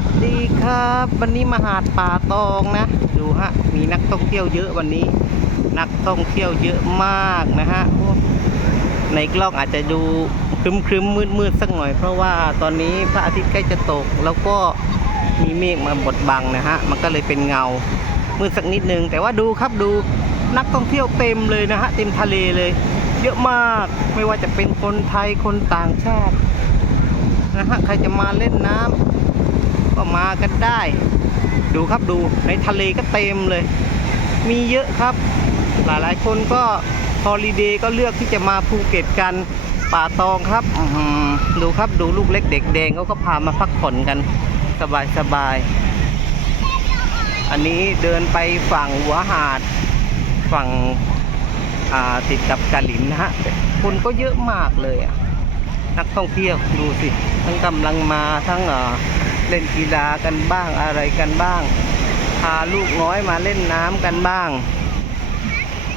วัสดีครับ วันนี้มาหาดป่าตองนะ ดูฮะ มีนักท่องเที่ยวเยอะวันนี้ นักท่องเที่ยวเยอะมากนะฮะ ในกล้องอาจจะดูครึมครึมมืดมืดสักหน่อย เพราะว่าตอนนี้พระอาทิตย์ใกล้จะตก แล้วก็มีเมฆมาบดบังนะฮะ มันก็เลยเป็นเงา มืดสักนิดนึง แต่ว่าดูครับดูนักท่องเที่ยวเต็มเลยนะฮะ เต็มทะเลเลย เยอะมาก ไม่ว่าจะเป็นคนไทย คนต่างชาตินะฮะ ใครจะมาเล่นน้ำ ก็มากันได้ ดูครับดูในทะเลก็เต็มเลย มีเยอะครับ หลายๆ คนก็ฮอลิเดย์ก็เลือกที่จะมาภูเก็ตกันป่าตองครับดูครับดูลูกเล็กเด็กแดงเขาก็พามาพักผ่อนกันสบายสบายอันนี้เดินไปฝั่งหัวหาด ฝั่งติดกับกาหลินนะฮะคนก็เยอะมากเลยอะนักท่องเที่ยวดูสิ ทั้งกำลังมาทั้ง เล่นกีฬากันบ้างอะไรกันบ้าง พาลูกน้อยมาเล่นน้ำกันบ้าง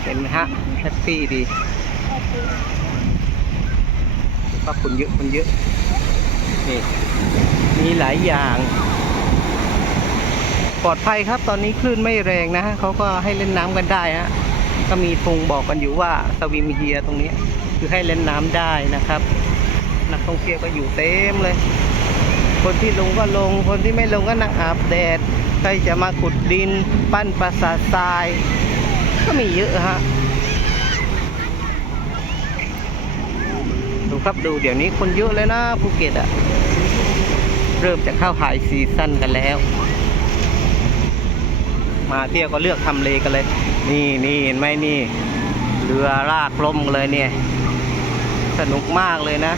เห็นไหมฮะแฮปปี้ดีว่าคนเยอะคนเยอะนี่มีหลายอย่าง ปลอดภัยครับตอนนี้คลื่นไม่แรงนะฮะเขาก็ให้เล่นน้ำกันได้ฮะก็มีธงบอกกันอยู่ว่าสวิมเฮียตรงนี้ คือให้เล่นน้ำได้นะครับ นักท่องเที่ยวก็อยู่เต็มเลย คนที่ลงก็ลง คนที่ไม่ลงก็นั่งอาบแดด ใครจะมาขุดดิน ปั้นปราสาททราย ก็มีเยอะฮะ ดูครับดูเดี๋ยวนี้คนเยอะเลยนะภูเก็ตอะเริ่มจะเข้าหายซีซั่นกันแล้ว มาเที่ยวก็เลือกทำเลกันเลย นี่นี่เห็นไหมนี่ เรือลากล่มเลยเนี่ย สนุกมากเลยนะ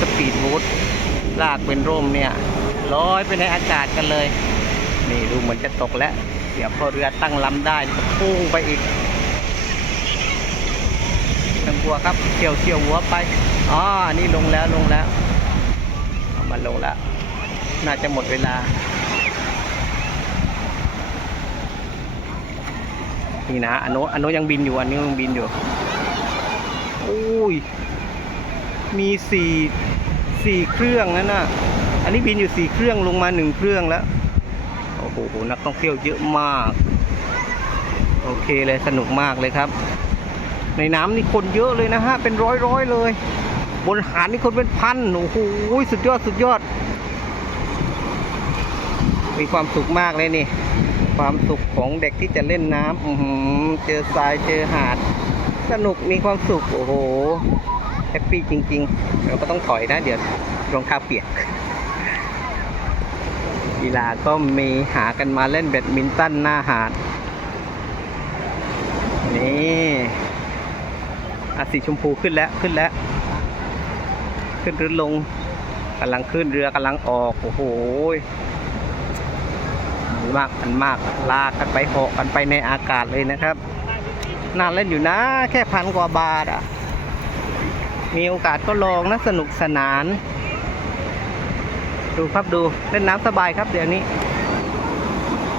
สปีดบูท ลากเป็นร่มเนี่ยลอยไปในอากาศกันเลย นี่ดูเหมือนจะตกแล้วเดี๋ยวพอเรือตั้งลำได้ก็พุ่งไปอีกทังกลัวครับเที่ยวเที่ยวหัวไปอ๋อนี่ลงแล้วลงแล้วเอามันลงแล้ว น่าจะหมดเวลานี่นะอันโนอันโนยังบินอยู่อันนี้ยังบินอยู่โอ้ยมีสี่ สี่เครื่องนั่นน่ะ อันนี้บินอยู่สี่เครื่องลงมาหนึ่งเครื่องแล้ว โอ้โห นักท่องเที่ยวเยอะมาก โอเคเลยสนุกมากเลยครับ ในน้ำนี่คนเยอะเลยนะฮะ เป็นร้อยร้อยๆเลย บนหาดนี่คนเป็นพัน โอ้โห สุดยอดสุดยอด มีความสุขมากเลยนี่ ความสุขของเด็กที่จะเล่นน้ำเจอทรายเจอหาด สนุกมีความสุข โอ้โห แฮปปี้จริง ๆ เราก็ต้องถอยนะ เดี๋ยวรองเท้าเปียกกีฬาก็มีหากันมาเล่นแบดมินตันหน้าหาด นี่อะสีชมพูขึ้นแล้วขึ้นแล้ว ขึ้นหรือลงกำลังขึ้นเรือกำลังออกโอ้โหมันมากมันมากลากกันไปเหาะกันไปในอากาศเลยนะครับน่าเล่นอยู่นะ แค่พันกว่าบาทอะ มีโอกาสก็ลองนะ สนุกสนาน ดูครับดูเล่นน้ำสบายครับเดี๋ยวนี้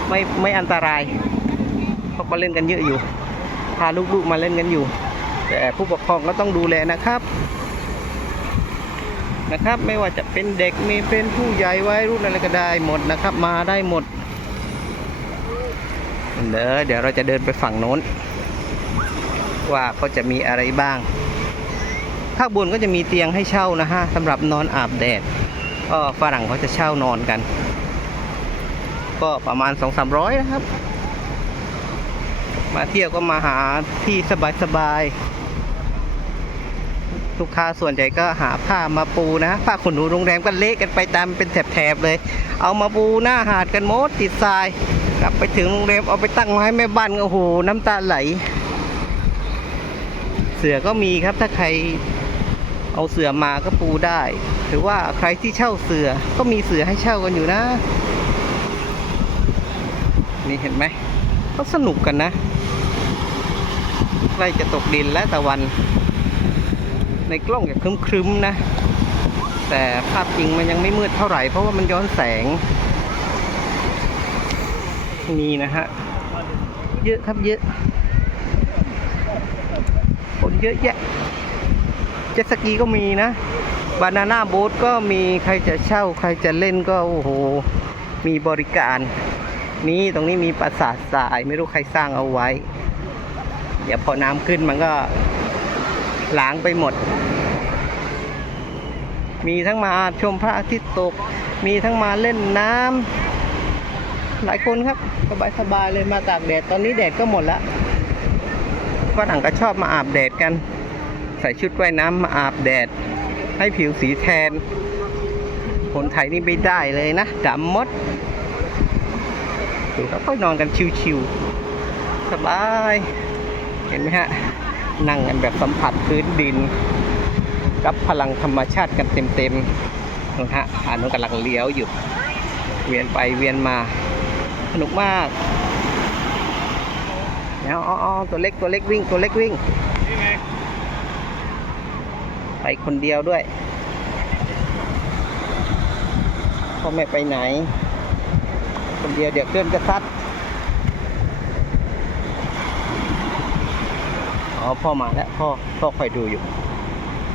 ไม่ไม่อันตรายเขาก็เล่นกันเยอะอยู่ พาลูกๆมาเล่นกันอยู่ แต่ผู้ปกครองก็ต้องดูแลนะครับนะครับไม่ว่าจะเป็นเด็กมีเป็นผู้ใหญ่ไว้รุ่นอะไรก็ได้หมดนะครับ มาได้หมดเดี๋ยวเดี๋ยวเราจะเดินไปฝั่งโน้น ว่าเขาจะมีอะไรบ้าง ข้างบนก็จะมีเตียงให้เช่านะฮะสำหรับนอนอาบแดดก็ฝรั่งเขาจะเช่านอนกัน ก็ประมาณสองสามร้อยนะครับ มาเที่ยวก็มาหาที่สบายๆลูกค้าส่วนใหญ่ก็หาผ้ามาปูนะผ้าขนหนูโรงแรมก็เละกันไปตามเป็นแถบๆเลย เอามาปูหน้าหาดกันหมดติดทรายกลับไปถึงโรงแรมเอาไปตั้งไว้แม่บ้านก็โอ้โหน้ำตาไหล เสือก็มีครับถ้าใคร เอาเสือมาก็ปูได้ หรือว่าใครที่เช่าเสือก็มีเสือให้เช่ากันอยู่นะ นี่เห็นไหมเขาสนุกกันนะใกล้จะตกดินและตะวัน ในกล้องจะครึ้มๆนะ แต่ภาพจริงมันยังไม่มืดเท่าไหร่ เพราะว่ามันย้อนแสงนี่นะฮะ เยอะครับเยอะ คนเยอะแยะ เจ็ตสกีก็มีนะบานาน่าบูธก็มีใครจะเช่าใครจะเล่นก็โอ้โห มีบริการ นี่ตรงนี้มีปราสาททรายไม่รู้ใครสร้างเอาไว้ เดี๋ยวพอน้ำขึ้นมันก็ล้างไปหมด มีทั้งมาชมพระอาทิตย์ตก มีทั้งมาเล่นน้ำหลายคนครับสบายๆเลยมาตากแดดตอนนี้แดดก็หมดแล้วฝรั่งก็ชอบมาอาบแดดกัน ใส่ชุดว่ายน้ำมาอาบแดด ให้ผิวสีแทน คนไทยนี่ไม่ได้เลยนะดำมดดูแล้วก็นอนกันชิวๆสบาย เห็นไหมฮะ นั่งกันแบบสัมผัสพื้นดินรับพลังธรรมชาติกันเต็มๆนะฮะอ่านนกำลังเลี้ยวอยู่ เวียนไปเวียนมา สนุกมากแล้วอ๋อตัวเล็กตัวเล็กวิ่งตัวเล็กวิ่ง ไปคนเดียวด้วยพ่อแม่ไปไหน คนเดียวเดี๋ยวเคลื่อนกระซัดอ๋อพ่อมาแล้วพ่อพ่อคอยดูอยู่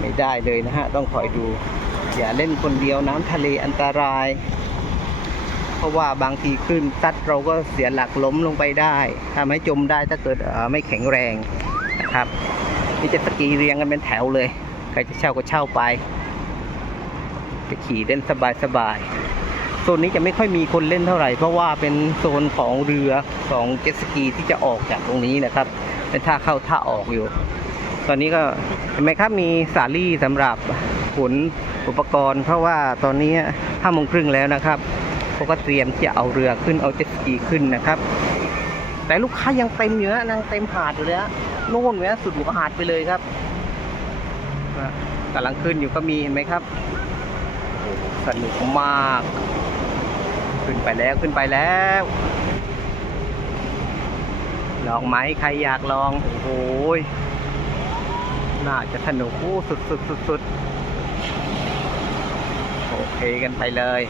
ไม่ได้เลยนะฮะ ต้องคอยดู อย่าเล่นคนเดียวน้ำทะเลอันตราย เพราะว่าบางทีคลื่นซัดเราก็เสียหลักล้มลงไปได้ทำให้จมได้ถ้าเกิดไม่แข็งแรงนะครับนี่จะสกีเรียงกันเป็นแถวเลย ครจะเช่าก็เช่าไป จะขี่เล่นสบายสบายๆโซนนี้จะไม่ค่อยมีคนเล่นเท่าไหร่ เพราะว่าเป็นโซนของเรือของเจ็ตสกีที่จะออกจากตรงนี้นะครับเป็นท่าเข้าท่าออกอยู่ ตอนนี้ก็เห็นไหมครับมีสาลี่สำหรับขนอุปกรณ์ เพราะว่าตอนนี้ห้าโมงครึ่งแล้วนะครับเขาก็เตรียมจะเอาเรือขึ้นเอาเจ็ตสกีขึ้นนะครับแต่ลูกค้ายังเต็มอยู่นะนั่งเต็มหาดอยู่เลยฮะโน่นเนี้ยสุดหัวหาดไปเลยครับะกำลังขึ้นอยู่ก็มีเห็นไหมครับสนุกมาก ขึ้นไปแล้วขึ้นไปแล้ว ลองไหมใครอยากลอง โอ้โหยน่าจะสนุกอู้สุดสุดสุดสุดโอเคกันไปเลย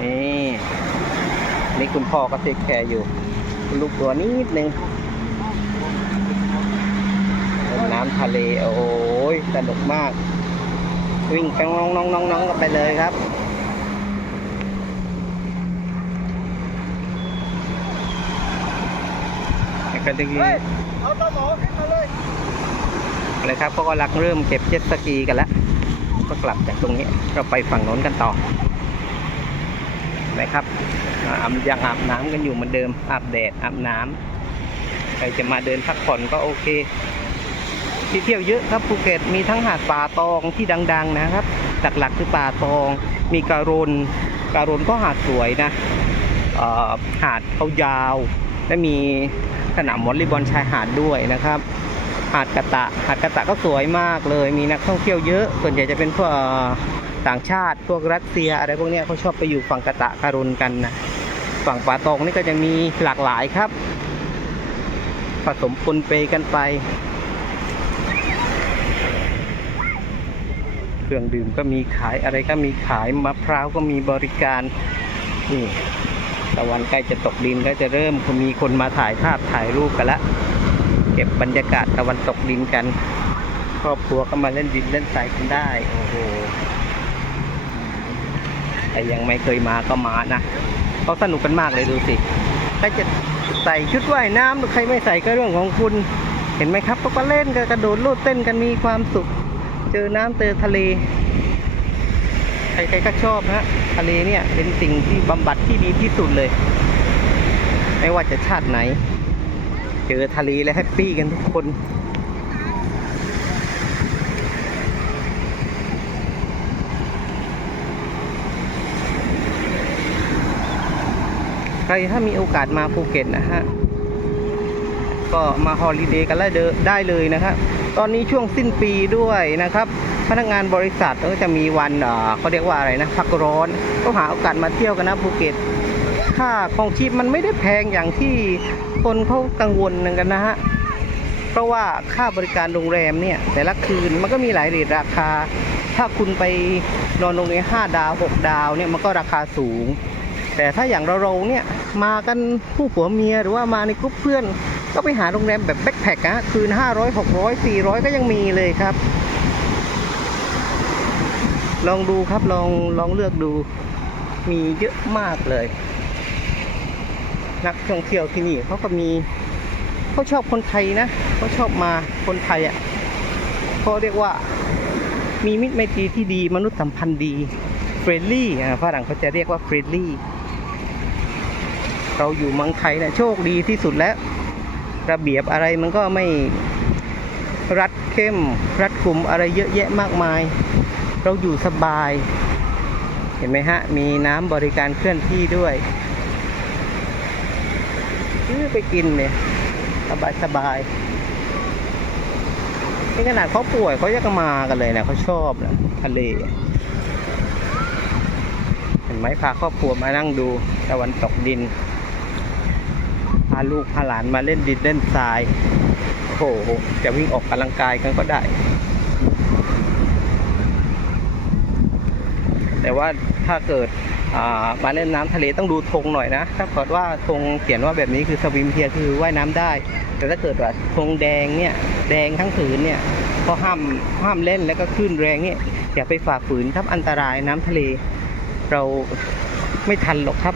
นี่ นี่คุณพ่อก็เทคแคร์อยู่ ลูกตัวนิดนึงเล่นน้ำทะเล โอ้ยสนุกมาก วิ่งกันน้องน้องน้องน้องกันไปเลยครับ กันตะกี้เอาตาหมอขึ้นมาเลยเลยครับเขาก็ลักเริ่มเก็บเจ็ตสกีกันแล้ว ก็กลับจากตรงนี้เราไปฝั่งโน้นกันต่อนะครับอาบยังอาบน้ำกันอยู่เหมือนเดิมอาบแดดอาบน้ำใครจะมาเดินพักผ่อนก็โอเค ที่เที่ยวเยอะครับภูเก็ตมีทั้งหาดป่าตองที่ดัง ๆนะครับ หลักๆคือป่าตอง มีการุนการุนก็หาดสวยนะหาดเขายาว และมีสนามวอลเลย์บอลชายหาดด้วยนะครับ หาดกะตะ หาดกะตะก็สวยมากเลย มีนักท่องเที่ยวเยอะ ส่วนใหญ่จะเป็นพวกต่างชาติ พวกรัสเซียอะไรพวกนี้เขาชอบไปอยู่ฝั่งกะตะการุนกันนะ ฝั่งป่าตองนี่ก็จะมีหลากหลายครับ ผสมปนเปกันไป เครื่องดื่มก็มีขายอะไรก็มีขายมะพร้าวก็มีบริการนี่ตะวันใกล้จะตกดินก็จะเริ่มมีคนมาถ่ายภาพถ่ายรูปกันละ เก็บบรรยากาศตะวันตกดินกัน ครอบครัวก็มาเล่นดินเล่นทรายกันได้โอ้โหแต่ยังไม่เคยมาก็มานะเขาสนุกกันมากเลยดูสิใครจะใส่ชุดว่ายน้ำหรือใครไม่ใส่ก็เรื่องของคุณ เห็นไหมครับเขาก็เล่นกันกระโดดโลดเต้นกันมีความสุข เจอน้ำเจอทะเล ใครๆก็ชอบนะทะเลเนี่ยเป็นสิ่งที่บำบัดที่ดีที่สุดเลย ไม่ว่าจะชาติไหน เจอทะเลแล้วแฮปปี้กันทุกคนใครถ้ามีโอกาสมาภูเก็ตนะฮะ ก็มาฮอลิเดย์กันได้เลยนะครับ ตอนนี้ช่วงสิ้นปีด้วยนะครับ พนักงานบริษัทก็จะมีวันเขาเรียกว่าอะไรนะพักร้อนก็หาโอกาสมาเที่ยวกันนะภูเก็ตค่าของชีพมันไม่ได้แพงอย่างที่คนเขากังวลกันนะฮะเพราะว่าค่าบริการโรงแรมเนี่ย แต่ละคืนมันก็มีหลายเรทราคา ถ้าคุณไปนอนโรงแรมห้าดาวหกดาวเนี่ยมันก็ราคาสูง แต่ถ้าอย่างเราเราเนี่ยมากันผู้ผัวเมียหรือว่ามาในกลุ่มเพื่อน ก็ไปหาโรงแรมแบบแบ็คแพคนะคืน 500 600 400 ก็ยังมีเลยครับ ลองดูครับลองลองเลือกดู มีเยอะมากเลย นักท่องเที่ยวที่นี่เขาก็มีเขาชอบคนไทยนะเขาชอบมาคนไทยอะเขาเรียกว่ามีมิตรไมตรีที่ดีมนุษยสัมพันธ์ดีเฟรนลี่ฝรั่งเขาจะเรียกว่าเฟรนลี่ เราอยู่เมืองไทยนะโชคดีที่สุดแล้ว ระเบียบอะไรมันก็ไม่รัดเข้ม รัดกลุ่มอะไรเยอะแยะมากมาย เราอยู่สบาย เห็นไหมฮะ มีน้ำบริการเคลื่อนที่ด้วยซื้อไปกินเนี่ยสบายสบายนี่ขนาดเขาป่วยเขายังมากันเลยนะเขาชอบนะทะเล เห็นไหมพาครอบครัวมานั่งดูตะวันตกดิน ลูกพาหลานมาเล่นดินเล่นทรายโอ้โหจะวิ่งออกกำลังกายกันก็ได้ แต่ว่าถ้าเกิดามาเล่นน้ำทะเลต้องดูธงหน่อยนะ ถ้าเกิดว่าธงเขียนว่าแบบนี้คือสวิมเพียคือว่ายน้ำได้ แต่ถ้าเกิดว่าธงแดงเนี่ยแดงทั้งผืนเนี่ยก็ห้ามห้ามเล่นแล้วก็คลื่นแรงเนี่ยอย่าไปฝ่าฝืนทับอันตรายน้ำทะเล เราไม่ทันหรอกครับ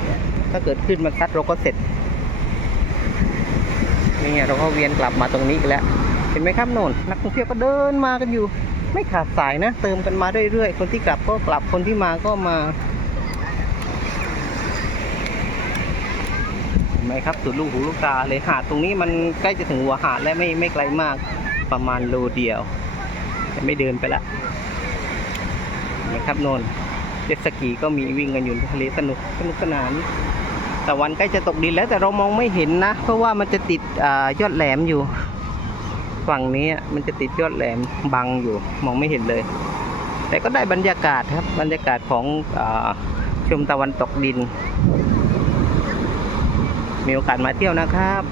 ถ้าเกิดขึ้นมาซัดเราก็เสร็จ นี่ไงเราก็เวียนกลับมาตรงนี้อีกแล้ว เห็นไหมครับโน่นนักท่องเที่ยวก็เดินมากันอยู่ ไม่ขาดสายนะ เติมกันมาเรื่อยๆ คนที่กลับก็กลับคนที่มาก็มาเห็นไหมครับสุดลูกหูลูกตาเลยหาดตรงนี้มันใกล้จะถึงหัวหาดและไม่ไม่ไกลมากประมาณโลเดียวแต่ไม่เดินไปละเห็นไหมครับโน่นเจ็ตสกีก็มีวิ่งกันอยู่ทะเลสนุกสนุกสนาน ต่วันใกล้จะตกดินแล้วแต่เรามองไม่เห็นนะ เพราะว่ามันจะติดอยอดแหลมอยู่ ฝั่งนี้มันจะติดยอดแหลมบังอยู่ มองไม่เห็นเลย แต่ก็ได้บรรยากาศครับบรรยากาศของอชมตะวันตกดิน มีโอกาสมาเที่ยวนะครับ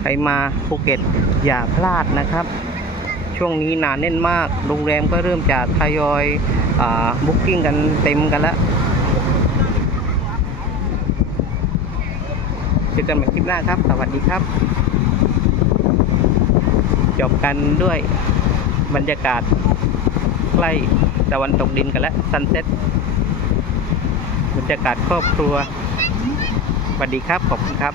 ใครมาภูเก็ตอย่าพลาดนะครับ ช่วงนี้หนาแน่นมากโรงแรมก็เริ่มจะทยอยบุ๊กิ้งกันเต็มกันแล้ว เจ อกันใหม่คลิปหน้าครับ สวัสดีครับ จบกันด้วยบรรยากาศใกล้ตะวันตกดินกันแล้วซันเซ็ตบรรยากาศครอบครัวสวัสดีครับ ขอบคุณครับ